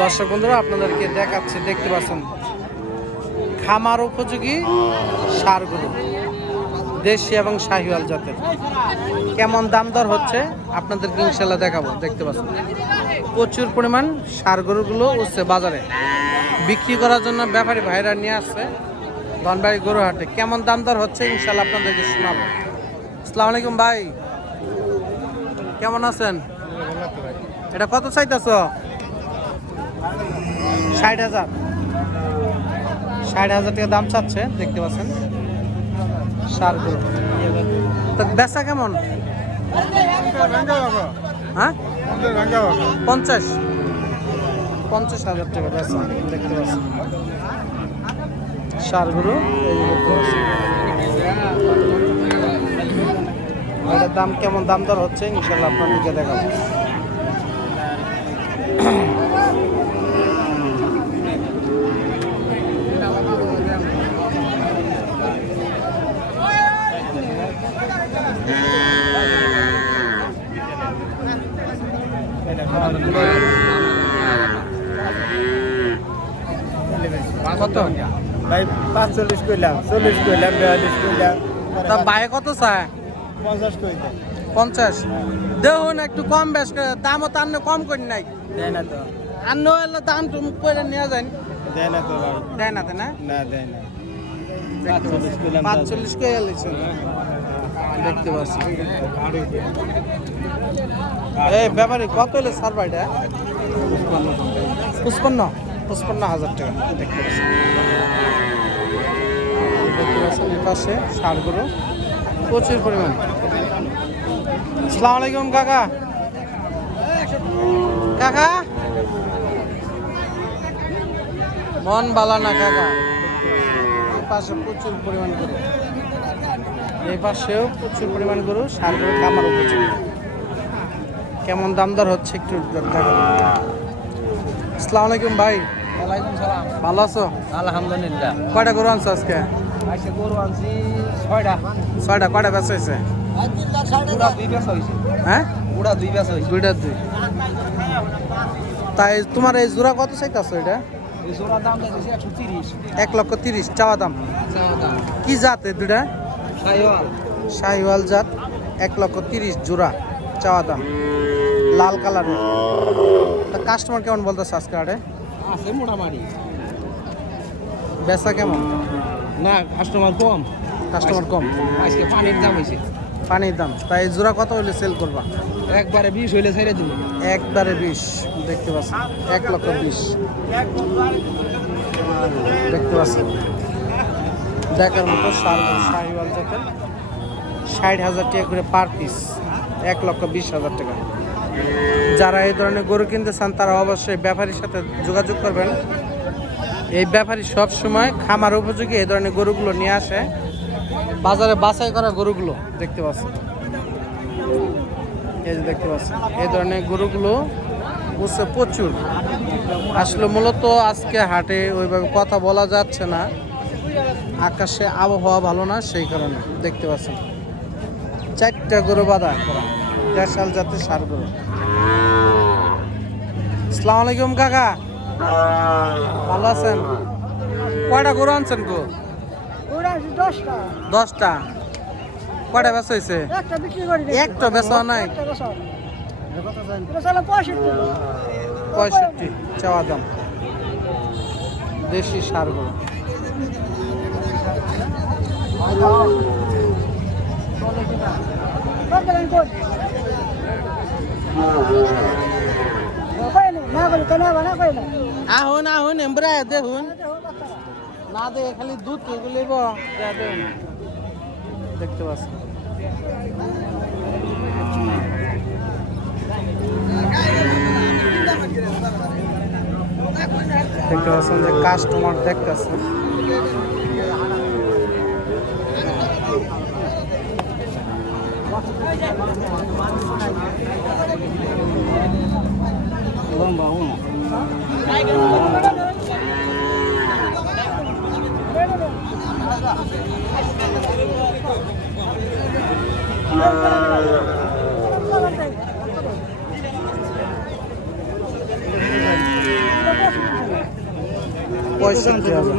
দর্শক বন্ধুরা আপনাদেরকে দেখাচ্ছে, দেখতে পাচ্ছেন খামার উপযোগী ষাঁড়গুলো, দেশি এবং শাহিওয়াল জাতের। কেমন দাম দর হচ্ছে আপনাদেরকে ইনশাল্লাহ দেখাবো। দেখতে পাচ্ছেন প্রচুর পরিমাণ ষাঁড় গরুগুলো উঠছে বাজারে, বিক্রি করার জন্য ব্যাপারী ভাইরা নিয়ে আসছে ধনবাড়ি গরু হাটে। কেমন দাম দর হচ্ছে ইনশাল্লাহ আপনাদেরকে শোনাবো। আসসালামু আলাইকুম ভাই, কেমন আছেন? এটা কত চাইতেছ? 60,000। 60,000 টাকা দাম চাচ্ছে, দেখতে পাচ্ছেন ষাঁড় গরু। তো বেচা কেমন? হ্যাঁ 50,000 টাকা বেচা, দেখতে পাচ্ছেন ষাঁড় গরু। এটার দাম কেমন দাম দর হচ্ছে ইনশাল্লাহ আপনাদেরকে দেখাবো। কত ভাই 45 কইলাম, 40 কইলাম, 42 কইলাম। তা বাইরে কত চায়? 50 কইলাম। 50 দেখুন, একটু কম বেশ করে দামও তো আপনি কম করি নাই। দেয় না তো, আন্ন এলে দাম তুমি করে নিয়ে যান। দেয় না তো ভাই, দেয় না তো না? না দেয় না। 45 কইলাম, 45 কে এলেছেন, দেখতে পাচ্ছি। এই ব্যাপারে কত এলে সার বাড়িটা? 55,000 টাকা, দেখতে পাচ্ছেন। দেখতে পাচ্ছেন এর পাশে ষাঁড়গুলো প্রচুর পরিমাণ। আসসালামু আলাইকুম কাকা। কাকা মন বালা না কাকা? এই পাশে প্রচুর পরিমাণ গরু, এই পাশেও প্রচুর পরিমাণ গরু, ষাঁড় গরু খামার উপযোগী। কেমন দাম দর হচ্ছে একটু দেখাবো। আসসালামু আলাইকুম ভাই, ওয়ালাইকুম সালাম। ভালো আছো? আলহামদুলিল্লাহ। কয়টা গরু আনছো আজকে? আজকে গরু আনছি 6টা। 6টা। কয়টা বেচা হয়েছে? পুরা 2 বেচা হইছে। হ্যাঁ পুরা 2 বেচা হইছে। 2টা 2। তাই তোমার এই জোড়া কত চাইতেছো? এটা এই জোড়ার দাম যাচ্ছে 130। 1,30,000 চাওয়া দাম। কি জাত এই দুটা? শাহিওয়াল। শাহিওয়াল জাত, 1,30,000 জোড়া চাওয়া দাম, লাল কালারের। তা কাস্টমার কেমন বলতেছে আজকে হাটে? আছে মোটামুটি। বেচা কেমন? না, কাস্টমার কম। কাস্টমার কম, আজকে পানির দাম হইছে। পানির দাম। তাই এই জোড়া কত হইলে সেল করবা? একবারে 20 হইলে ছেড়ে দিব। একবারে 20, দেখতে পাচ্ছেন 1,20,000 দেখতে পাচ্ছেন। দেখার মতো শাহিওয়াল জাতের, 60,000 টাকা করে পার পিস, 1,20,000 টাকা। যারা এই ধরনের গরু কিনতে চান তারা অবশ্যই ব্যাপারীর সাথে যোগাযোগ করবেন। এই ব্যাপারী সব সময় খামার উপযোগী এই ধরনের গরুগুলো নিয়ে আসে বাজারে, বাছাই করা গরুগুলো দেখতে পাচ্ছেন। এই যে দেখতে পাচ্ছেন এই ধরনের গরুগুলো বুঝছে প্রচুর। আসলে মূলত আজকে হাটে ওইভাবে কথা বলা যাচ্ছে না, আকাশে আবহাওয়া ভালো না, সেই কারণে দেখতে পাচ্ছেন 4টা গরু বাঁধা করা, দেশাল জাতের ষাঁড় গরু। আসসালামু আলাইকুম কাকা, ভালো আছেন? কয়টা গরু আনছেন গো? 10টা। কয়টা বেচা হয়েছে? একটা বেচা নাই। 65 চাওয়া দাম, দেশি ষাঁড় গরু। আহুন আহুন এমব্রা দেখুন না, দে খালি দুধ তুলিব দেখতে পাচ্ছেন। দেখতে পাচ্ছেন যে কাস্টমার দেখতেছে। 65,000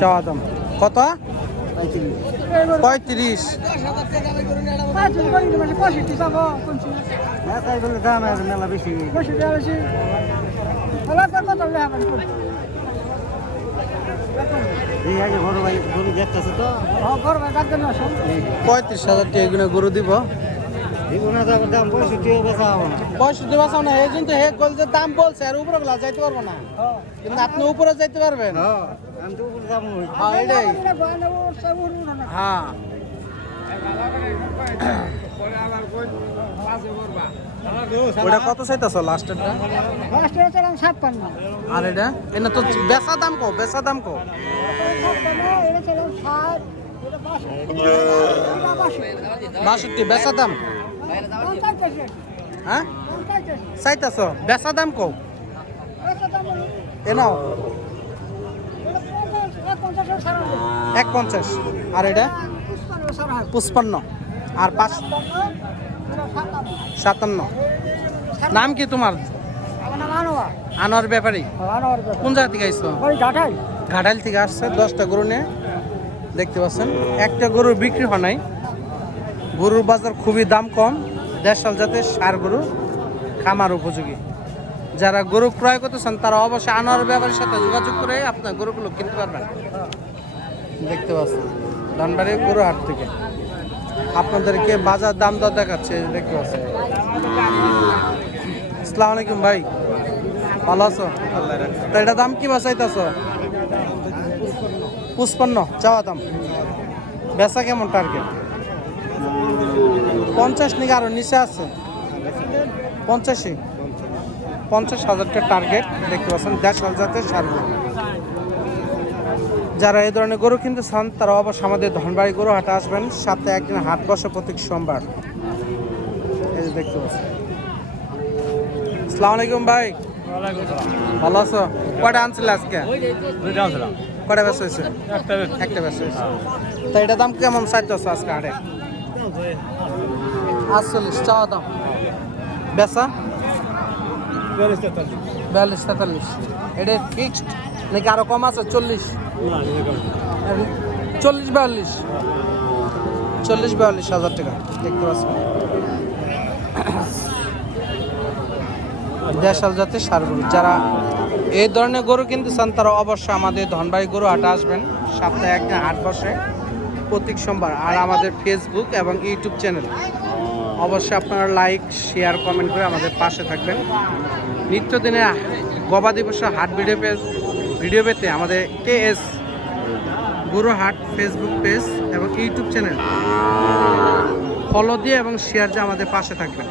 চাওয়া দাম কত? 35। দাম মেলা বেশি এই আগে বড় ভাই গরু দেখতেছে তো 35,000 টাকা এগুলো গরু দিব। এগুলো দাম 65 বেচা হবে না 65 বাসাও না, এই জন্য হে কলেজের দাম বলছে আর উপরে বেলা যাইতে পারবো না, কিন্তু আপনি উপরে যাইতে পারবেন। আমি তো উপরে যাবো হ্যাঁ এটাই, হ্যাঁ ওটা কত চাইতেছ লাস্টেরটা? আর এটা এটা তো বেচা দাম কো, বেচা দাম কো? 62 বেচা দাম? হ্যাঁ চাইতেছ বেচা দাম কো? এ নাও 150। আর এটা 55 আর 57। নাম কি তোমার? আনোয়ার ব্যাপারী। কোন জায়গা থেকে আইছো? ঘাটাইল থেকে আসছে। 10টা গরু নিয়ে দেখতে পাচ্ছেন, একটা গরুর বিক্রি হয় নাই। গরুর বাজার খুবই দাম কম, দেশাল জাতের ষাঁড় গরু, খামার উপযোগী। যারা গরু ক্রয় করতেছেন তারা অবশ্যই আনোয়ার ব্যাপারীর সাথে যোগাযোগ করে আপনার গরুগুলো কিনতে পারবেন। দেখতে পাচ্ছেন ধানবাড়ি গরু হাট থেকে আপনাদেরকে বাজার দাম দর দেখাচ্ছে, দেখতে পাচ্ছেন। আসসালামু আলাইকুম ভাই, ভালো আছো? তো এটা দাম কি বাঁচাইতেছ? 55 চাওয়া দাম, বেচা কেমন টার্গেট? 50 নাকি আরো নিচে আছে? 50,000 টাকা টার্গেট। দেখতে পাচ্ছেন দেশাল জাতের ষাঁড় গরু। যারা এই ধরনের গরু কিনতে চান তারা অবশ্যই আমাদের ধনবাড়ি গরু হাটে আসবেন। সপ্তাহে একদিন হাট বসে প্রত্যেক সোমবার। এই যে দেখতে পাচ্ছেন। আসসালামু আলাইকুম ভাই, ভালো আছো? কয়টা আনছিলে আজকে? কয়টা বেচা হয়েছে? একটা বেচা হয়েছে। তা এটা দাম কেমন চাইতেছ আজকে হাটে? 48 চাওয়া দাম, বেচা 42-43। এটা ফিক্সড নাকি আরো কম আছে? 40-42 টাকা। দেখতে পাচ্ছেন দেশাল জাতের ষাঁড় গরু। যারা এই ধরনের গরু কিনতে চান তারা অবশ্যই আমাদের ধনবাড়ি গরু হাটে আসবেন। সপ্তাহে একদিন হাট বসে প্রত্যেক সোমবার। আর আমাদের ফেসবুক এবং ইউটিউব চ্যানেল অবশ্যই আপনারা লাইক শেয়ার কমেন্ট করে আমাদের পাশে থাকবেন। নিত্যদিনের গবাদি পশু হাট ভিডিও পেতে আমাদের KS গরু হাট ফেসবুক পেজ এবং ইউটিউব চ্যানেল ফলো দিয়ে এবং শেয়ার দিয়ে আমাদের পাশে থাকবেন।